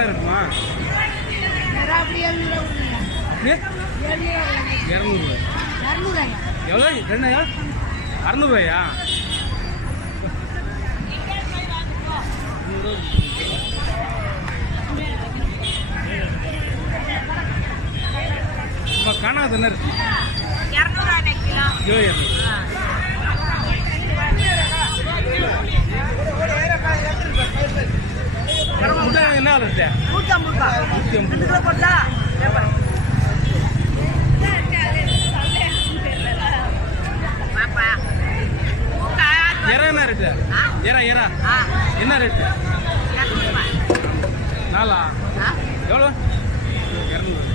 என்ன இருக்குமா? 200. எவ்வளோ? 600 இப்போ காணாது என்ன இருக்கு? 200 கிலோ. என்ன இருக்கு? 150 என்ன ரேட்டு? என்ன ரேட்டு? 4 எவ்வளோ? 200.